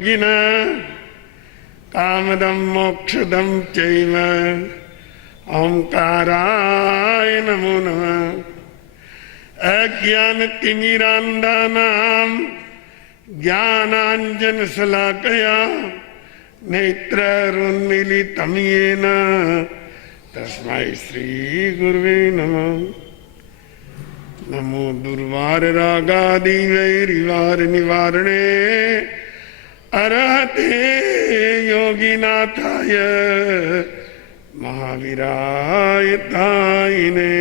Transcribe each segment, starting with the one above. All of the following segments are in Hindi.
गिन कामदं मोक्षदं चैव ओंकाराय नमो नमः। अज्ञानतिमिरान्धानां ज्ञानाञ्जनशलाकया नेत्रैरुन्मीलितं येन तस्मै श्रीगुरुवे नमः। नमो दुर्वाररागादिवैरिवारनिवारणे अरहते योगिनाथाय महावीराय तायिने।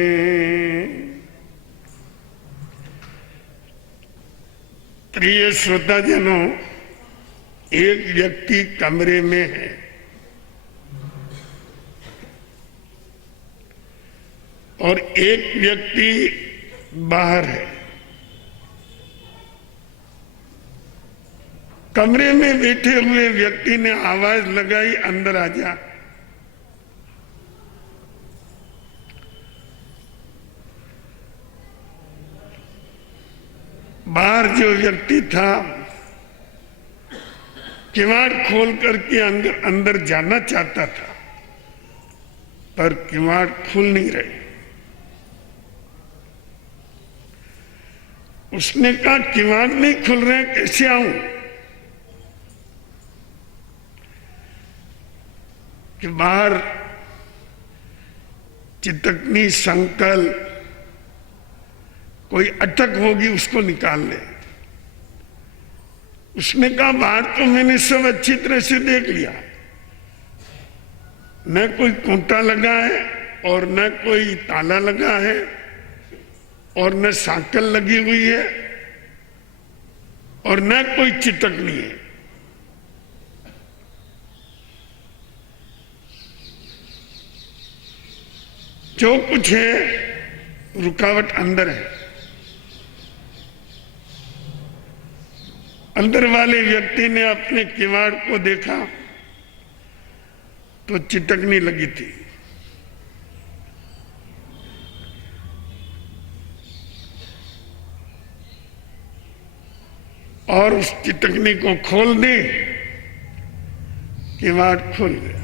प्रिय श्रोताजनों, एक व्यक्ति कमरे में है और एक व्यक्ति बाहर है। कमरे में बैठे हुए व्यक्ति ने आवाज लगाई, अंदर आ जा। बाहर जो व्यक्ति था किवाड़ खोल करके अंदर जाना चाहता था, पर किवाड़ खुल नहीं रहे। उसने कहा किवाड़ नहीं खुल रहे, कैसे आऊं? कि बाहर चितकनी संकल कोई अटक होगी, उसको निकाल ले। उसने कहा बाहर तो मैंने सब अच्छी तरह से देख लिया, न कोई खूंटा लगा है और न कोई ताला लगा है और न सांकल लगी हुई है और न कोई चितकनी है। जो कुछ है रुकावट अंदर है। अंदर वाले व्यक्ति ने अपने किवाड़ को देखा तो चितकनी लगी थी। और उस चितकनी को खोल दी, किवाड़ खुल गया।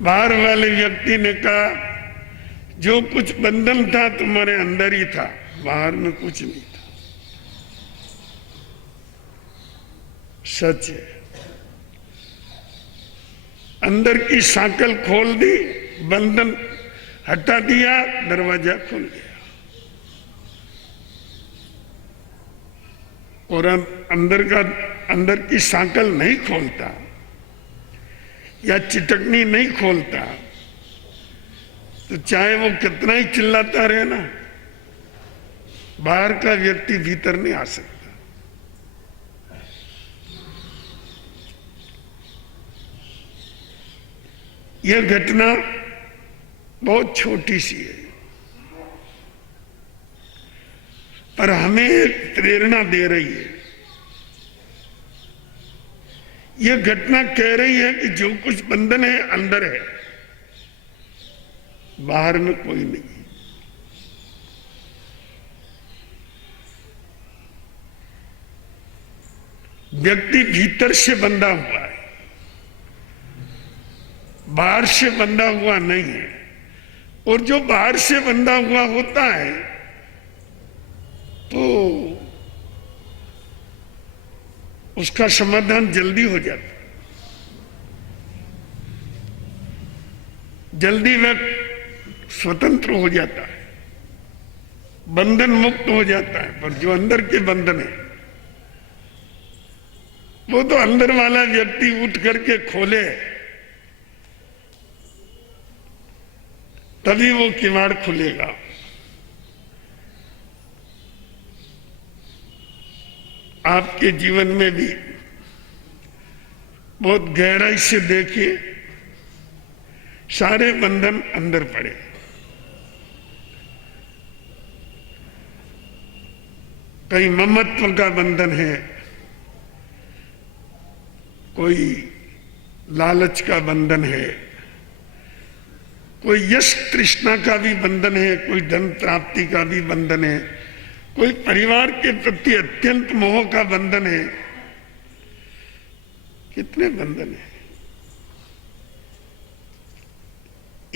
बाहर वाले व्यक्ति ने कहा जो कुछ बंधन था तुम्हारे अंदर ही था, बाहर में कुछ नहीं था। सच है, अंदर की सांकल खोल दी, बंधन हटा दिया, दरवाजा खुल गया। और अंदर की सांकल नहीं खोलता या चिटकनी नहीं खोलता तो चाहे वो कितना ही चिल्लाता रहे ना, बाहर का व्यक्ति भीतर नहीं आ सकता। यह घटना बहुत छोटी सी है, पर हमें एक प्रेरणा दे रही है। यह घटना कह रही है कि जो कुछ बंधन है अंदर है, बाहर में कोई नहीं। व्यक्ति भीतर से बंधा हुआ है, बाहर से बंधा हुआ नहीं है। और जो बाहर से बंधा हुआ होता है तो उसका समाधान जल्दी हो जाता है, जल्दी वह स्वतंत्र हो जाता है, बंधन मुक्त हो जाता है। पर जो अंदर के बंधन है वो तो अंदर वाला व्यक्ति उठ करके खोले तभी वो किवाड़ खुलेगा। आपके जीवन में भी बहुत गहराई से देखिए, सारे बंधन अंदर पड़े। कहीं ममत्व का बंधन है, कोई लालच का बंधन है, कोई यश तृष्णा का भी बंधन है, कोई धन प्राप्ति का भी बंधन है, कोई परिवार के प्रति अत्यंत मोह का बंधन है। कितने बंधन है?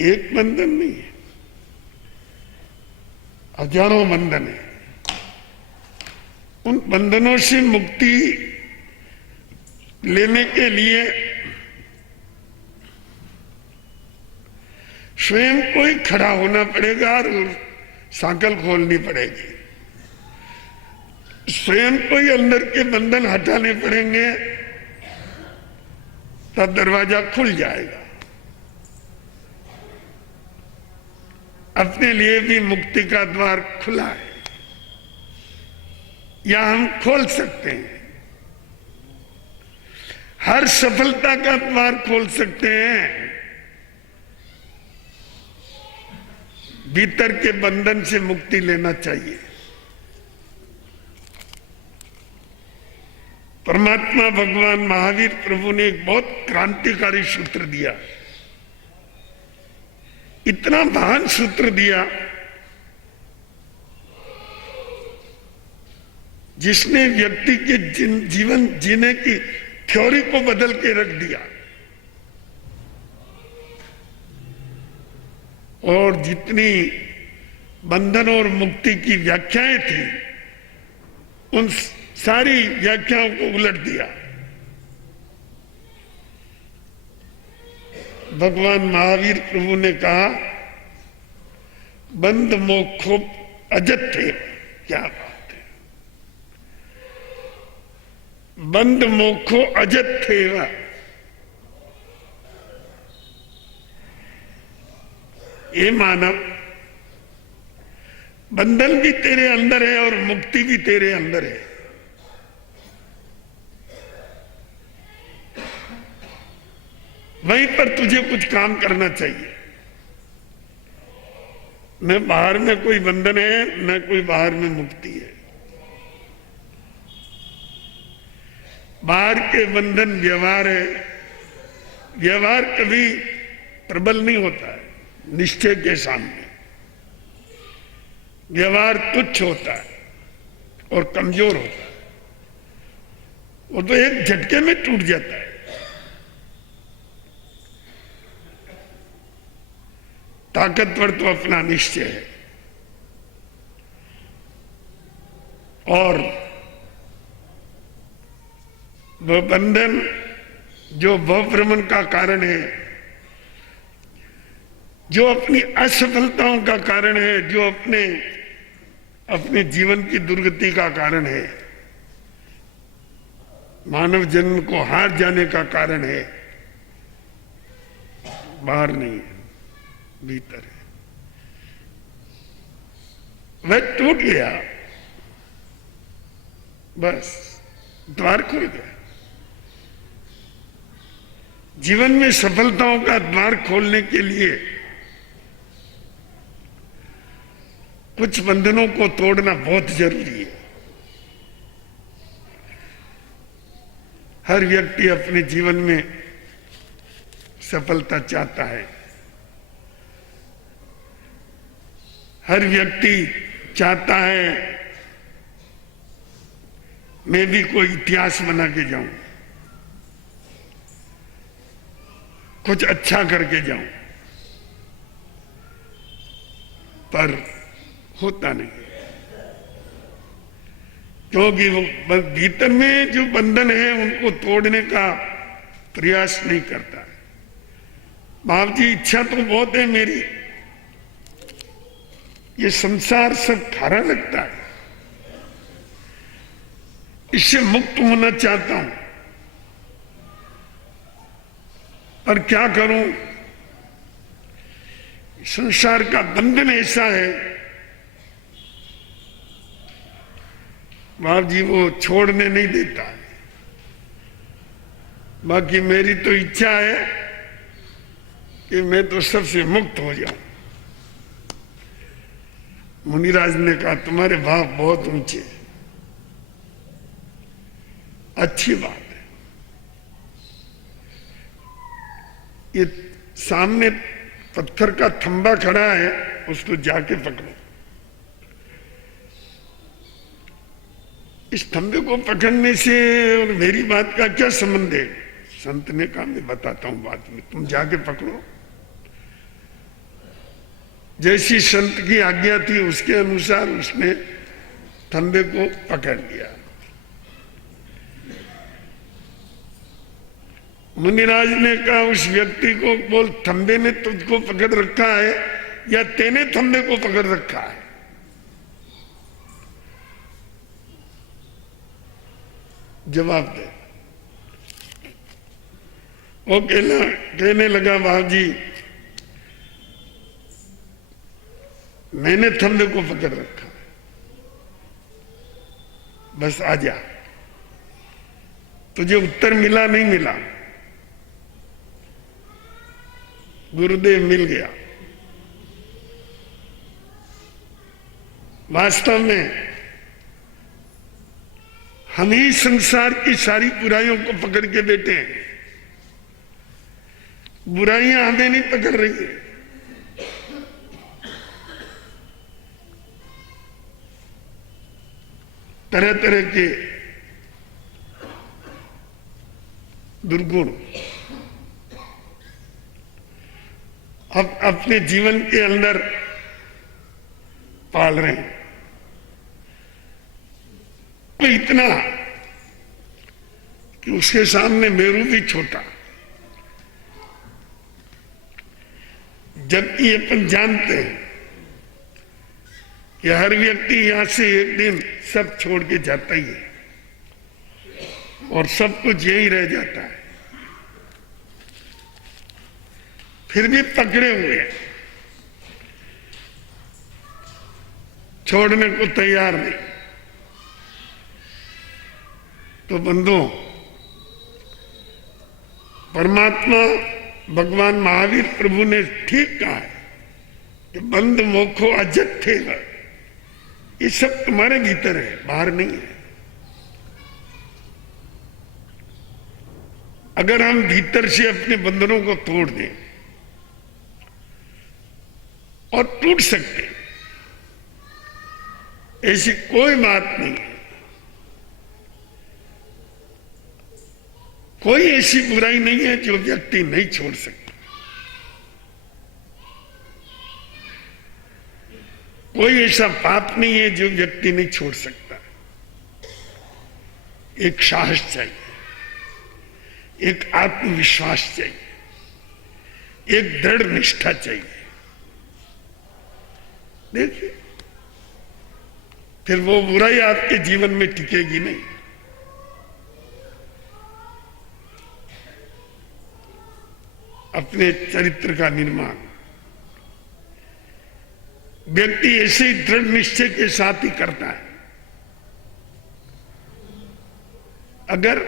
एक बंधन नहीं है, हजारों बंधन है। उन बंधनों से मुक्ति लेने के लिए स्वयं को ही खड़ा होना पड़ेगा और सांकल खोलनी पड़ेगी। स्वयं को ही अंदर के बंधन हटाने पड़ेंगे, तब दरवाजा खुल जाएगा। अपने लिए भी मुक्ति का द्वार खुला है, या हम खोल सकते हैं। हर सफलता का द्वार खोल सकते हैं। भीतर के बंधन से मुक्ति लेना चाहिए। परमात्मा भगवान महावीर प्रभु ने एक बहुत क्रांतिकारी सूत्र दिया, इतना महान सूत्र दिया जिसने व्यक्ति के जीवन जीने की थ्योरी को बदल के रख दिया। और जितनी बंधन और मुक्ति की व्याख्याएं थी, उन सारी व्याख्याओं को उलट दिया। भगवान महावीर प्रभु ने कहा, बंध मोक्षो अजत्थे। क्या बात है! बंध मोक्षो अजत्थेव। ये मानव, बंधन भी तेरे अंदर है और मुक्ति भी तेरे अंदर है। वहीं पर तुझे कुछ काम करना चाहिए। न बाहर में कोई बंधन है, न कोई बाहर में मुक्ति है। बाहर के बंधन व्यवहार है। व्यवहार कभी प्रबल नहीं होता है निश्चय के सामने। व्यवहार तुच्छ होता है और कमजोर होता है। वो तो एक झटके में टूट जाता है। ताकतवर तो अपना निश्चय है। और वह बंधन जो भवभ्रमण का कारण है, जो अपनी असफलताओं का कारण है, जो अपने जीवन की दुर्गति का कारण है, मानव जन्म को हार जाने का कारण है, बाहर नहीं है, भीतर है। वह टूट गया, बस द्वार खुल गया। जीवन में सफलताओं का द्वार खोलने के लिए कुछ बंधनों को तोड़ना बहुत जरूरी है। हर व्यक्ति अपने जीवन में सफलता चाहता है। हर व्यक्ति चाहता है मैं भी कोई इतिहास बना के जाऊं, कुछ अच्छा करके जाऊं, पर होता नहीं, क्योंकि वो भीतर में जो बंधन है उनको तोड़ने का प्रयास नहीं करता। बाप जी, इच्छा तो बहुत है मेरी, ये संसार सब खारा लगता है, इससे मुक्त होना चाहता हूं, पर क्या करूं? संसार का बंधन ऐसा है बाप जी, वो छोड़ने नहीं देता। बाकी मेरी तो इच्छा है कि मैं तो सबसे मुक्त हो जाऊं। मुनिराज ने कहा तुम्हारे भाव बहुत ऊंचे, अच्छी बात है। ये सामने पत्थर का थंबा खड़ा है, उसको जाके पकड़ो। इस फंदे को पकड़ने से और मेरी बात का क्या संबंध है? संत ने कहा मैं बताता हूं बात में, तुम जाके पकड़ो। जैसी संत की आज्ञा थी उसके अनुसार उसने फंदे को पकड़ लिया। मुनिराज ने कहा उस व्यक्ति को, बोल फंदे ने तुझको पकड़ रखा है या तेने फंदे को पकड़ रखा है? जवाब दे। वो कहने लगा, बाबूजी मैंने फंदे को पकड़ रखा है, बस आ जा। तुझे उत्तर मिला नहीं मिला? गुरुदेव मिल गया। वास्तव में हम ही संसार की सारी बुराइयों को पकड़ के बैठे हैं। बुराइयां हमें नहीं पकड़ रही है। तरह तरह के दुर्गुण अब अपने जीवन के अंदर पाल रहे हैं। तो इतना कि उसके सामने मेरू भी छोटा। जबकि अपन जानते हैं कि हर व्यक्ति यहां से एक दिन सब छोड़ के जाता ही है और सब कुछ यही रह जाता है, फिर भी पकड़े हुए छोड़ने को तैयार नहीं। तो बंधुओं, परमात्मा भगवान महावीर प्रभु ने ठीक कहा है कि बंध मोखो अजत थे, ये सब तुम्हारे भीतर है, बाहर नहीं है। अगर हम भीतर से अपने बंधनों को तोड़ दें और टूट सकते, ऐसी कोई बात नहीं है। कोई ऐसी बुराई नहीं है जो व्यक्ति नहीं छोड़ सकता। कोई ऐसा पाप नहीं है जो व्यक्ति नहीं छोड़ सकता। एक साहस चाहिए, एक आत्मविश्वास चाहिए, एक दृढ़ निष्ठा चाहिए। देखिए, फिर वो बुराई आपके जीवन में टिकेगी नहीं। अपने चरित्र का निर्माण व्यक्ति ऐसे ही दृढ़ निश्चय के साथ ही करता है। अगर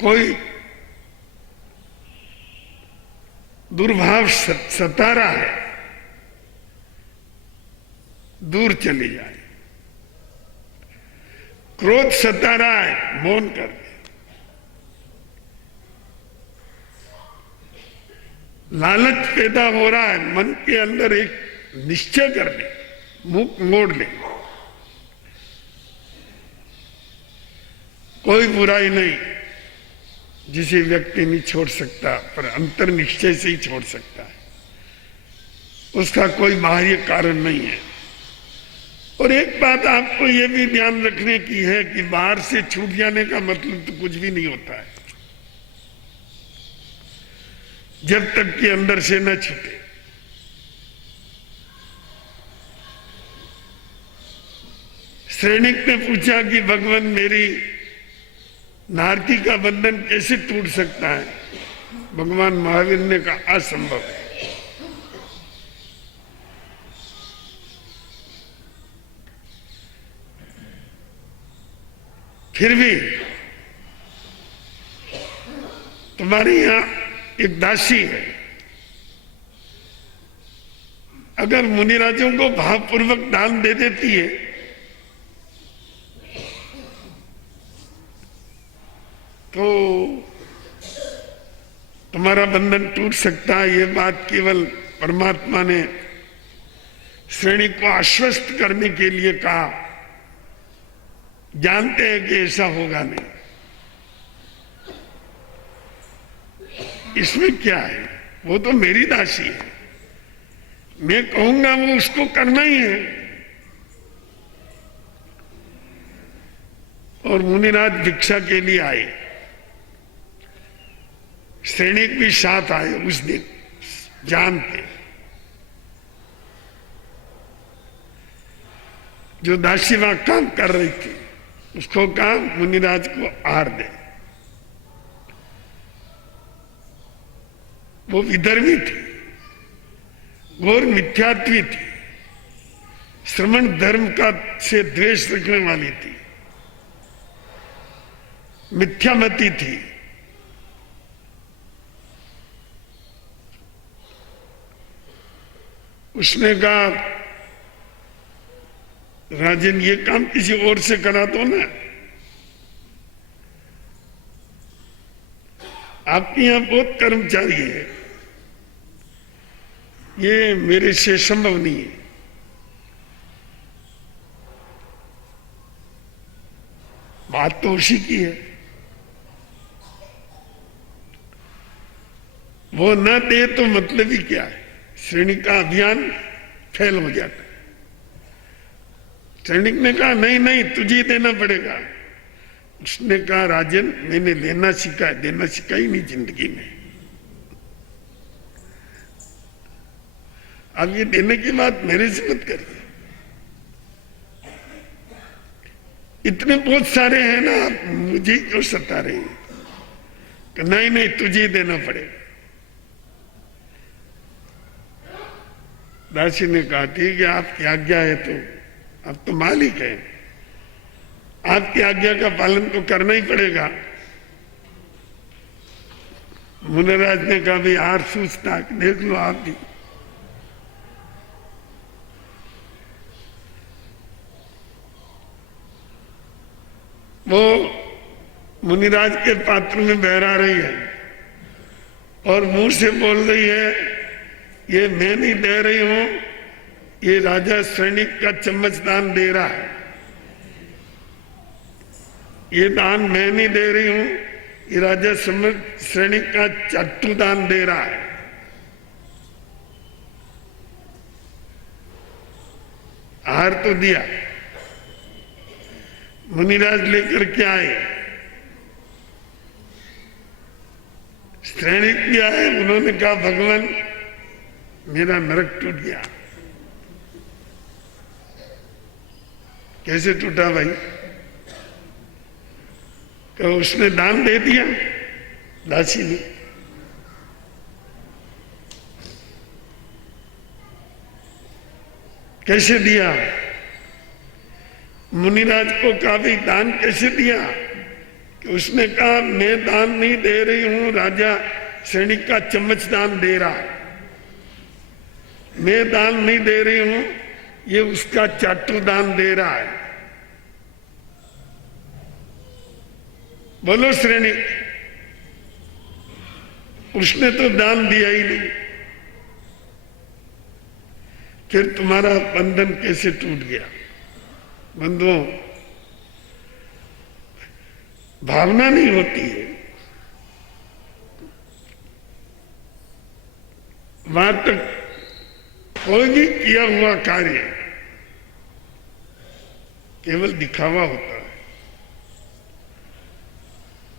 कोई दुर्भाव सता रहा है, दूर चली जाए। क्रोध सता रहा है, मौन कर दे। लालच पैदा हो रहा है, मन के अंदर एक निश्चय कर ले, मुख मोड़ ले। कोई बुराई नहीं जिसे व्यक्ति नहीं छोड़ सकता, पर अंतर निश्चय से ही छोड़ सकता है। उसका कोई बाह्य कारण नहीं है। और एक बात आपको यह भी ध्यान रखने की है कि बाहर से छूट जाने का मतलब तो कुछ भी नहीं होता है, जब तक कि अंदर से न छूटे। सैनिक ने पूछा कि भगवान मेरी नारकी का बंधन कैसे टूट सकता है? भगवान महावीर ने कहा असंभव है। फिर भी तुम्हारे यहां एक दासी है, अगर मुनिराजों को भावपूर्वक दान दे देती है तो तुम्हारा बंधन टूट सकता है। ये बात केवल परमात्मा ने श्रेणी को आश्वस्त करने के लिए कहा, जानते हैं कि ऐसा होगा नहीं। इसमें क्या है, वो तो मेरी दासी है, मैं कहूंगा वो उसको करना ही है। और मुनिराज भिक्षा के लिए आए, सैनिक भी साथ आए उस दिन, जान के जो दासी वहां काम कर रही थी उसको कहा मुनिराज को आहार दे। वो विधर्मी थी, घोर मिथ्यात्वी थी, श्रमण धर्म का से द्वेष रखने वाली थी, मिथ्यामती थी। उसने कहा राजन ये काम किसी और से करा दो ना, आपके यहां बहुत कर्मचारी है, ये मेरे से संभव नहीं है। बात तो उसी की है, वो न दे तो मतलब ही क्या है, श्रेणी का अभियान फेल हो जाता है। सैनिक ने कहा नहीं नहीं तुझे देना पड़ेगा। उसने कहा राजन मैंने लेना सीखा है, देना सीखा ही नहीं जिंदगी में। अब ये देने की बात मेरे से मत करिए, इतने बहुत सारे हैं ना, आप मुझे क्यों सता रहे हैं? कि नहीं नहीं तुझे देना पड़ेगा। दासी ने कहा ठीक है आपकी आज्ञा है, तो अब तो मालिक है, आपकी आज्ञा का पालन तो करना ही पड़ेगा। मुनिराज ने कहा भाई आर सूचना देख लो आप भी। वो मुनिराज के पात्र में बहरा रही है और मुंह से बोल रही है ये मैं नहीं दे रही हूं, ये राजा सैनिक का चम्मच दान दे रहा है, ये दान मैं नहीं दे रही हूं, ये राजा सैनिक का चट्टू दान दे रहा है। आहार तो दिया, मुनिराज लेकर के आए, सैनिक भी आए, उन्होंने कहा भगवान मेरा नरक टूट गया। कैसे टूटा भाई? क्या उसने दान दे दिया दासी ने? कैसे दिया? मुनिराज को कहा भाई दान कैसे दिया? कि उसने कहा मैं दान नहीं दे रही हूं, राजा सैनिक का चम्मच दान दे रहा है, मैं दान नहीं दे रही हूं, ये उसका चाटू दान दे रहा है। बोलो श्रेणी, उसने तो दान दिया ही नहीं, फिर तुम्हारा बंधन कैसे टूट गया? बंधुओं, भावना नहीं होती है, वहां तक कोई भी किया हुआ कार्य केवल दिखावा होता है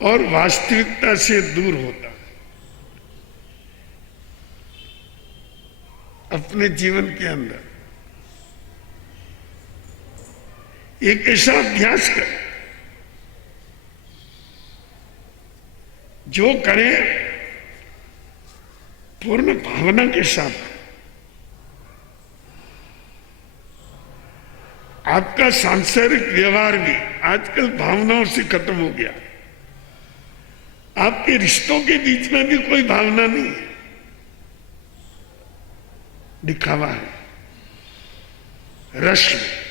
और वास्तविकता से दूर होता है। अपने जीवन के अंदर एक ऐसा अभ्यास करें, जो करें पूर्ण भावना के साथ। आपका सांसारिक व्यवहार भी आजकल भावनाओं से खत्म हो गया, आपके रिश्तों के बीच में भी कोई भावना नहीं है, दिखावा है, रश में।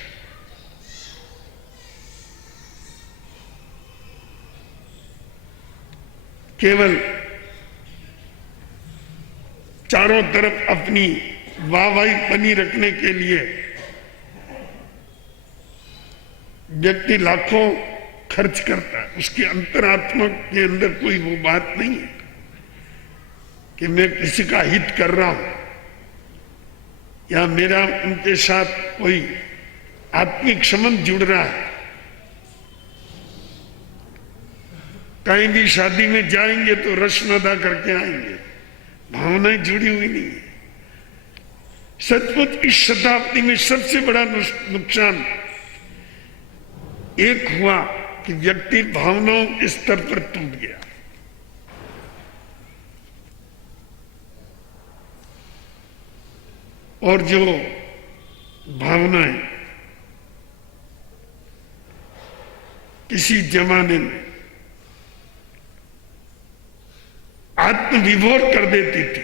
केवल चारों तरफ अपनी वाहवाही बनी रखने के लिए व्यक्ति लाखों खर्च करता है, उसकी अंतरात्मा के अंदर कोई वो बात नहीं है कि मैं किसी का हित कर रहा हूं या मेरा उनके साथ कोई आत्मिक संबंध जुड़ रहा है। कहीं भी शादी में जाएंगे तो रस्म अदा करके आएंगे, भावनाएं जुड़ी हुई नहीं है। सचमुच इस शताब्दी में सबसे बड़ा नुकसान एक हुआ कि व्यक्ति भावनाओं के स्तर पर टूट गया। और जो भावनाएं किसी जमाने में आत्मविभोर कर देती थी,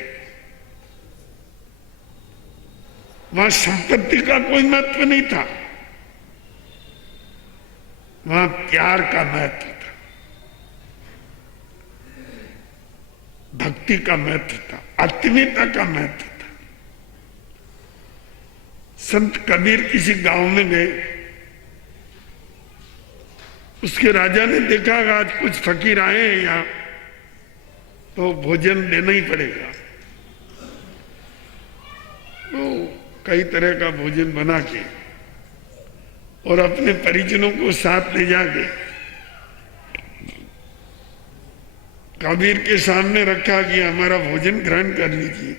वहां संपत्ति का कोई महत्व नहीं था, वहां प्यार का महत्व था, भक्ति का महत्व था, आत्मीयता का महत्व था। संत कबीर किसी गांव में गए, उसके राजा ने देखा कि आज कुछ फकीर आए हैं यहां, तो भोजन देना ही पड़ेगा। तो कई तरह का भोजन बना के और अपने परिजनों को साथ ले जाके कबीर के सामने रखा कि हमारा भोजन ग्रहण कर लीजिए।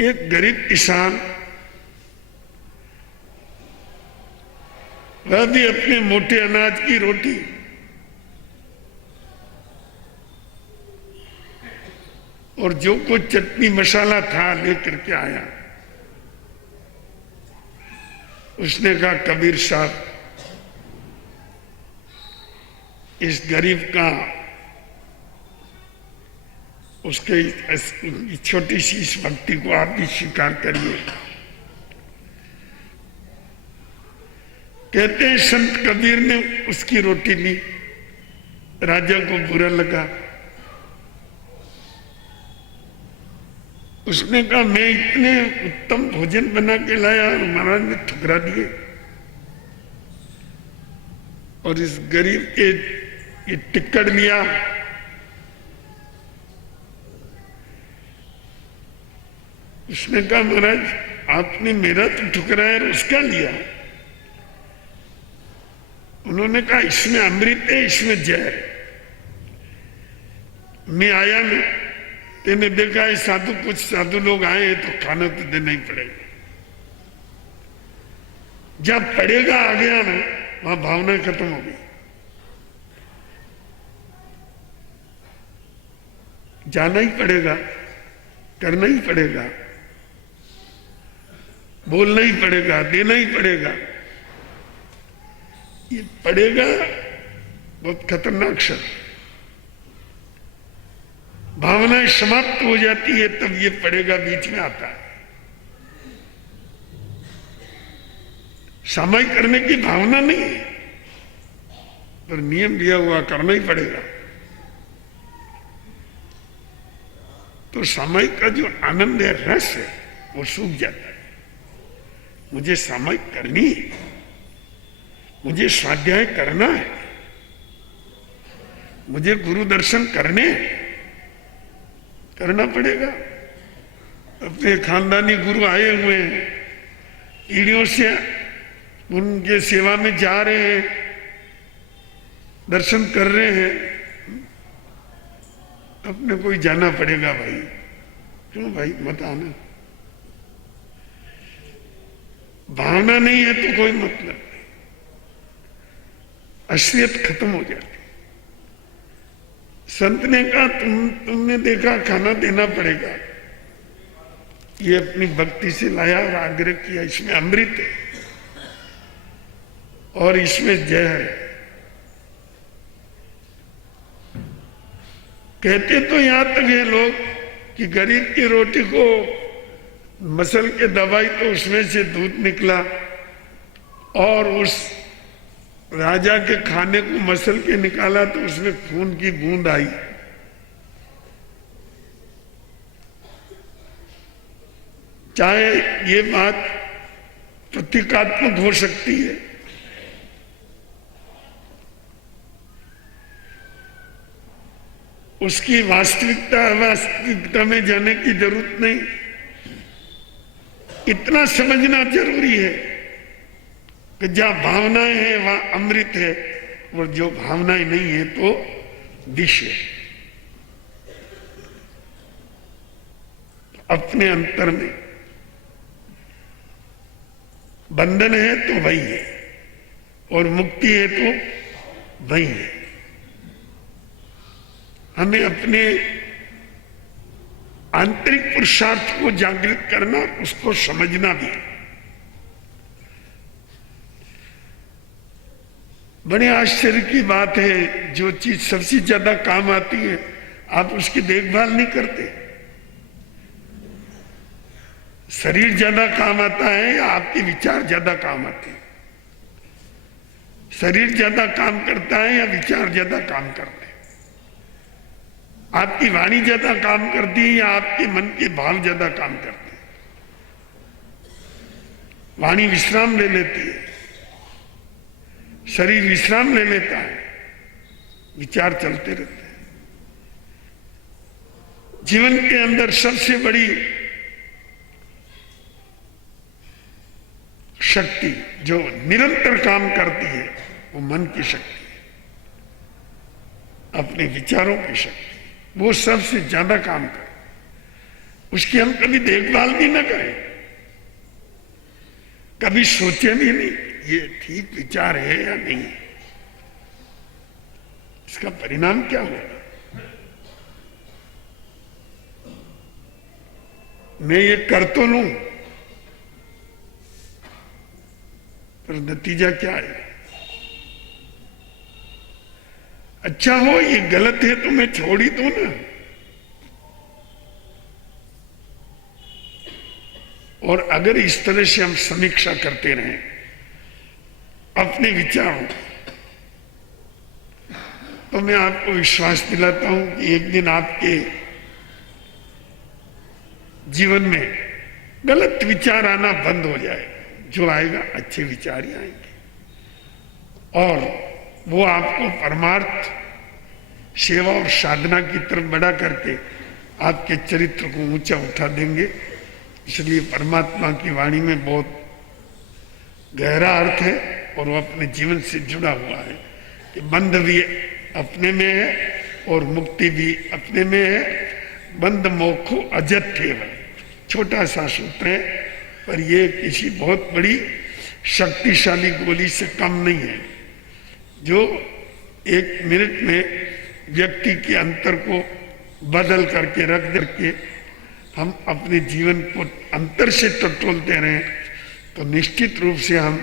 एक गरीब किसान, वह भी अपने मोटे अनाज की रोटी और जो कुछ चटनी मसाला था लेकर के आया। उसने कहा, कबीर साहब, इस गरीब का, उसके छोटी सी इस भक्ति को आप भी स्वीकार करिए। कहते हैं संत कबीर ने उसकी रोटी ली, राजा को बुरा लगा। उसने कहा, मैं इतने उत्तम भोजन बना के लाया और महाराज ने ठुकरा दिए। और इस गरीब के ये टिक्कड़ लिया। उसने कहा, महाराज आपने मेरा तो ठुकराया और उसका लिया। उन्होंने कहा, इसमें अमृत है, इसमें जहर है। मैं आया ना, तेने देखा है साधु, कुछ साधु लोग आए हैं तो खाना तो देना ही पड़ेगा। जब पड़ेगा आ गया ना, वहां भावना खत्म हो गई। जाना ही पड़ेगा, करना ही पड़ेगा, बोलना ही पड़ेगा, देना ही पड़ेगा। ये पड़ेगा बहुत खतरनाक शब्द। भावनाएं समाप्त हो जाती है तब ये पड़ेगा बीच में आता है। समय करने की भावना नहीं है, पर नियम दिया हुआ करना ही पड़ेगा। तो समय का जो आनंद है, रस है, वो सूख जाता है। मुझे समय करनी है, मुझे स्वाध्याय करना है, मुझे गुरु दर्शन करने हैं, करना पड़ेगा। अपने खानदानी गुरु आए हुए हैं, पीढ़ियों से उनके सेवा में जा रहे हैं, दर्शन कर रहे हैं, अपने को ही जाना पड़ेगा भाई। क्यों भाई, मत आना। भावना नहीं है तो कोई मतलब नहीं, असलियत खत्म हो जाती। संत ने कहा, तुमने देखा खाना देना पड़ेगा। ये अपनी भक्ति से लाया और आग्रह किया, इसमें अमृत है और इसमें जहर है। कहते तो यहां तक है लोग कि गरीब की रोटी को मसल के दबाई तो उसमें से दूध निकला, और उस राजा के खाने को मसल के निकाला तो उसमें खून की बूंद आई। चाहे ये बात प्रतीकात्मक हो सकती है, उसकी वास्तविकता अवास्तविकता में जाने की जरूरत नहीं। इतना समझना जरूरी है कि जहां भावनाएं हैं वहां अमृत है, और जो भावनाएं नहीं है तो विष है। अपने अंतर में बंधन है तो वही है, और मुक्ति है तो वही है। हमें अपने आंतरिक पुरुषार्थ को जागृत करना, उसको समझना भी। बड़े आश्चर्य की बात है, जो चीज सबसे ज्यादा काम आती है आप उसकी देखभाल नहीं करते। शरीर ज्यादा काम आता है या आपके विचार ज्यादा काम आते हैं? शरीर ज्यादा काम करता है या विचार ज्यादा काम करते हैं? आपकी वाणी ज्यादा काम करती है या आपके मन के भाव ज्यादा काम करते हैं? वाणी विश्राम ले लेती है, शरीर विश्राम ले लेता है, विचार चलते रहते हैं। जीवन के अंदर सबसे बड़ी शक्ति जो निरंतर काम करती है वो मन की शक्ति है, अपने विचारों की शक्ति। वो सबसे ज्यादा काम करे, उसकी हम कभी देखभाल भी ना करें, कभी सोचे भी नहीं ये ठीक विचार है या नहीं, इसका परिणाम क्या होगा। मैं ये कर तो लूं पर नतीजा क्या है? अच्छा हो ये गलत है तो मैं छोड़ ही दूं ना। और अगर इस तरह से हम समीक्षा करते रहें अपने विचारों, तो मैं आपको विश्वास दिलाता हूं कि एक दिन आपके जीवन में गलत विचार आना बंद हो जाएगा। जो आएगा अच्छे विचार ही आएंगे, और वो आपको परमार्थ, सेवा और साधना की तरफ बढ़ा करके आपके चरित्र को ऊंचा उठा देंगे। इसलिए परमात्मा की वाणी में बहुत गहरा अर्थ है, और वो अपने जीवन से जुड़ा हुआ है कि बंध भी अपने में है और मुक्ति भी अपने में है। बंध मोक्षो अजत ठेव, छोटा सा सूत्र है, पर ये किसी बहुत बड़ी शक्तिशाली गोली से कम नहीं है, जो एक मिनट में व्यक्ति के अंतर को बदल करके रख करके हम अपने जीवन को अंतर से टटोलते रहें, तो निश्चित रूप से हम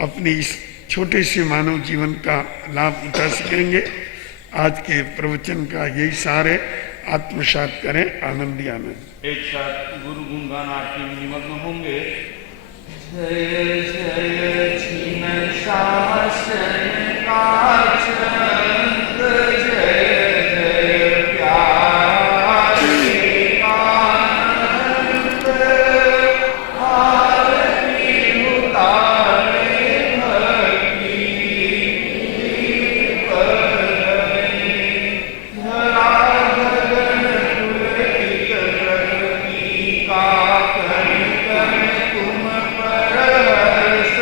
अपने इस छोटे से मानव जीवन का लाभ उठा सकेंगे। आज के प्रवचन का यही सार है, आत्मसात करें, आनंद ही आनंद। एक साथ गुरु गुणगान आरती में निमग्न होंगे। जय जय छीन शासन का चंद, जय जय प्यारे आनंद, आरती उतारे भक्ति बरई, धरा गगन पुलकित प्रगति का कण कण तुम पर हर्ष,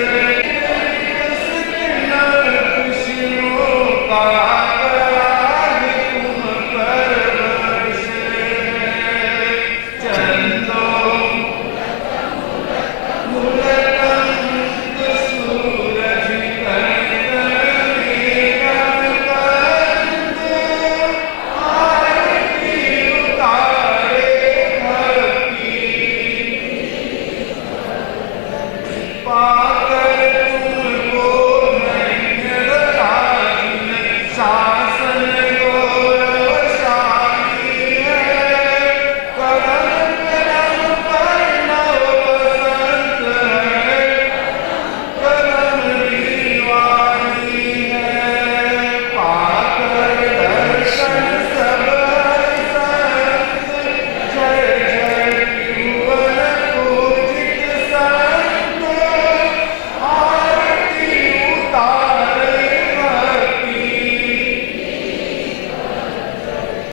खुशियों का पराग तुम पर वर्ष, चंदो मुलतंत सूरज कण कण मेघन कंद, आरती उतारे भक्ति पा